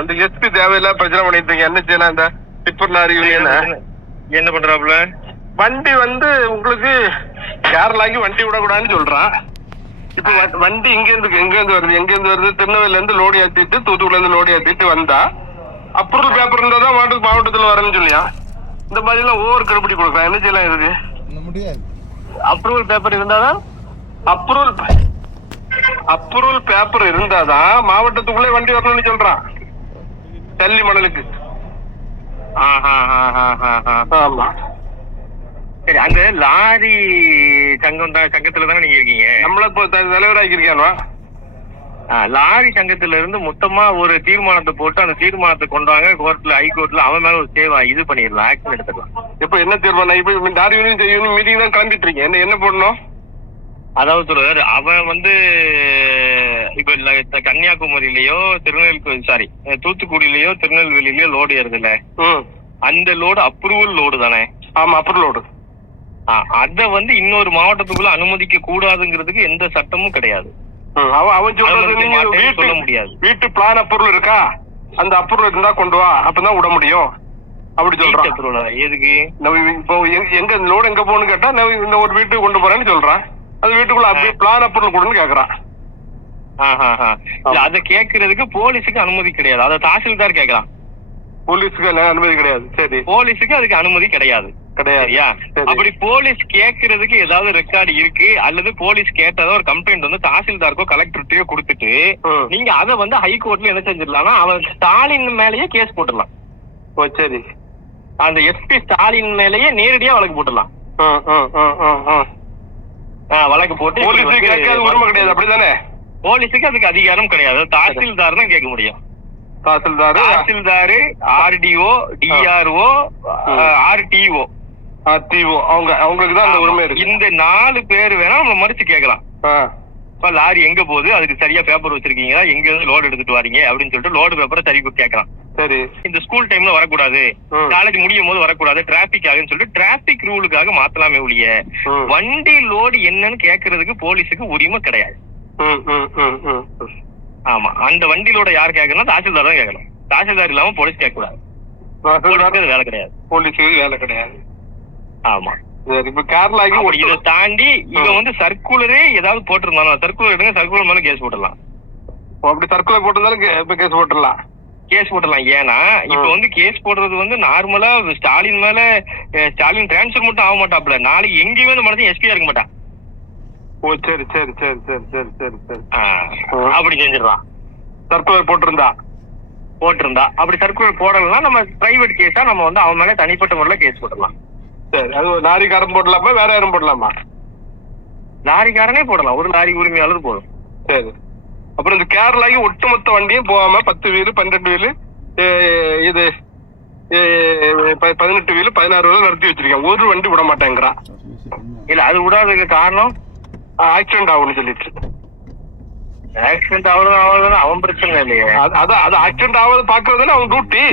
வந்து எஸ்பி தேவையில்ல பிரச்சனை பண்ணிட்டு இருக்கீங்க. என்ன செய்யலாம் இந்த டிப்பர் லாரி என்ன பண்றாப்புல? வண்டி வந்து உங்களுக்கு கேரளாக்கு வண்டி விடக்கூடாதுன்னு சொல்றான். இப்ப வண்டி எங்க இருந்து வருது திருநெல்வேலில இருந்து லோடி ஏத்திட்டு தூத்துக்குடில இருந்து லோடி ஏத்திட்டு வந்தா அப்ரூவல் பேப்பர் இருந்தா தான் மாவட்டத்துல வரேன்னு சொல்லியா. இந்த மாதிரி எல்லாம் ஓவர் கடுப்படி கொடுக்கலாம். என்ன செய்யலாம் இதுக்கு? முடியாது. அப்ரூவல் பேப்பர் இருந்தாதான் அப்ரூவல் பேப்பர் இருந்தாதான் மாவட்டத்துக்குள்ளே வண்டி வரணும்னு சொல்றான் தள்ளி மணலுக்கு. ஆமா சரி, அங்க லாரி சங்கத்துல தானே நீங்க இருக்கீங்க? நம்மள இப்போ தலைவராகி இருக்கானா? லாரி சங்கத்துல இருந்து மொத்தமா ஒரு தீர்மானத்தை போட்டு அந்த தீர்மானத்தை கொண்டு வாங்க கோர்ட்ல, ஹைகோர்ட்ல அவன் மேல ஒரு சேவா இது பண்ணிடலாம், ஆக்ஷன் எடுத்துக்கலாம். இப்ப என்ன தீர்மானம்? இப்ப லாரி யூனியன் மீட்டிங் தான் கிளம்பிட்டு இருக்கேன். என்ன போடணும்? அதாவது சொல்றாரு அவன் வந்து இப்ப கன்னியாகுமரியிலயோ தூத்துக்குடியிலயோ திருநெல்வேலியிலயோ லோடு ஏறுதுல்ல, அந்த லோடு அப்ரூவல் லோடு தானே? ஆமா, அப்ரூவல் லோடு. அத வந்து இன்னொரு மாவட்டத்துக்குள்ள அனுமதிக்க கூடாதுங்கிறதுக்கு எந்த சட்டமும் கிடையாது. அவன் சொல்றது சொல்ல முடியாது. வீட்டு பிளான் அப்ரூவல் இருக்கா, அந்த அப்ரூவல் இருந்தா கொண்டு வா, அப்பதான் விட முடியும் அப்படி சொல்றான். எதுக்கு இப்போ எங்க லோடு எங்க போகணும்னு கேட்டா இந்த ஒரு வீட்டுக்கு கொண்டு போறேன்னு சொல்றான். அது வீட்டுக்குள்ள அப்படியே பிளான் அப்ரூவல் கொடுன்னு கேக்குறான். அத கேக்குறதுக்கு போலீஸுக்கு அனுமதி கிடையாது. அத தாசில்தார் கேக்குறான். போலீஸுக்கு அனுமதி கிடையாது. சரி, போலீஸுக்கு அதுக்கு அனுமதி கிடையாது. அப்படி போலீஸ் கேக்குறதுக்கு ஏதாவது ரெக்கார்டு இருக்கு அல்லது போலீஸ் கேட்டதோ ஒரு கம்ப்ளைண்ட் வந்து தாசில்தாருக்கோ கலெக்டர்கிட்டயோ கொடுத்துட்டு நீங்க அதை வந்து ஹைகோர்ட்ல என்ன செஞ்சிடலாம்னா அவன் ஸ்டாலின் மேலேயே கேஸ் போட்டுடலாம். சரி, அந்த எஸ்பி ஸ்டாலின் மேலேயே நேரடியா வழக்கு போட்டுடலாம். வழக்கு போட்டு உரிமை கிடையாது அப்படித்தானே? போலீஸுக்கு அதுக்கு அதிகாரம் கிடையாது. தாசில்தார் தான் கேட்க முடியும். தாசில்தாரு, ஆர்டிஓ, டிஆர்ஓ, ஆர்டிஓ, அவங்களுக்கு தான் அந்த உரிமை இருக்கு. இந்த 4 பேர் வேணா நம்ம மறிச்சு கேட்கலாம். இப்ப லாரி எங்க போகுது, அதுக்கு சரியா பேப்பர் வச்சிருக்கீங்களா, எங்க இருந்து லோடு எடுத்துட்டு வரீங்க அப்படின்னு சொல்லிட்டு லோடு பேப்பரை சரி கேட்கலாம். சரி, இந்த ஸ்கூல் டைம்ல வரக்கூடாது, காலேஜ் முடியும் போது வரக்கூடாது, டிராபிக் ஆகுன்னு சொல்லிட்டு டிராபிக் ரூலுக்காக மாத்தலாமே ஒழிய வண்டி லோடு என்னன்னு கேட்கறதுக்கு போலீஸுக்கு உரிமை கிடையாது. ஆமா, அந்த வண்டியிலோட யார் கேட்கணும்? தாசில்தார் தான் கேட்கணும். தாசில்தார் இல்லாம போலீஸ் கேட்க கூடாது. வேலை கிடையாது, போலீஸுக்கு வேலை கிடையாது. ஆமா, இப்ப கேரளாக்கு இதை தாண்டி இவன் வந்து சர்க்குலரே ஏதாவது போட்டிருந்தானோ சர்க்குலர் எடுங்க, சர்க்குலர் மேல கேஸ் போட்டுடலாம். அப்படி சர்க்குலர் போட்டிருந்தாலும் கேஸ் போட்டுடலாம். ஏன்னா இப்ப வந்து கேஸ் போடுறது வந்து நார்மலா ஸ்டாலின் மேல ஸ்டாலின் டிரான்ஸ்பர் மட்டும் ஆக மாட்டாப்ல, நாளைக்கு எங்கேயுமே இந்த மனதையும் எஸ்பியா இருக்க மாட்டான். ஓ சரி சரி சரி சரி சரி சரி சரி அப்படி செஞ்சிடலாம். சர்க்குலர் போட்டிருந்தா அப்படி சர்க்குலர் போடலாம், நம்ம பிரைவேட் கேஸா நம்ம வந்து அவன் மேல தனிப்பட்ட முறையில கேஸ் போடலாம். சரி, அது லாரிக்காரன் போடலாமா வேற யாரும் போடலாமா? லாரிக்காரனே போடலாம், ஒரு லாரி உரிமையாளர் போடும். சரி, அப்புறம் இந்த கேரளாக்கு ஒட்டுமொத்த வண்டியும் போகாம 10 வீலு 12 வீலு இது 18 வீலு 16 வீலு நிறுத்தி வச்சிருக்கேன். ஒரு வண்டி விட மாட்டேங்கிறான். இல்ல, அது விடாததுக்கு காரணம் ஆக்சிடென்ட் ஆகும்னு சொல்லிட்டு. ஆக்சிடென்ட் ஆகுறது அவன் பிரச்சனை இல்லையே. அது ஆக்சிடென்ட் ஆகுது பாக்குறதுன்னு அவன் டியூட்டி.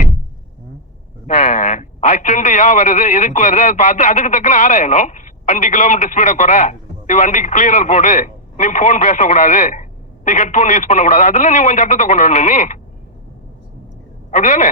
ஆக்சிடென்ட் ஏன் வருது, எதுக்கு வருது, அதை பார்த்து அதுக்கு தக்கன ஆராயணும். வண்டி கிலோமீட்டர் ஸ்பீட குறை, நீ வண்டிக்கு கிளீனர் போடு, நீ போன் பேசக்கூடாது, நீ ஹெட்போன் யூஸ் பண்ணக்கூடாது, அதுல நீ கொஞ்சம் சட்டத்தை கொண்டு வரணும். நீ அப்படிதானே?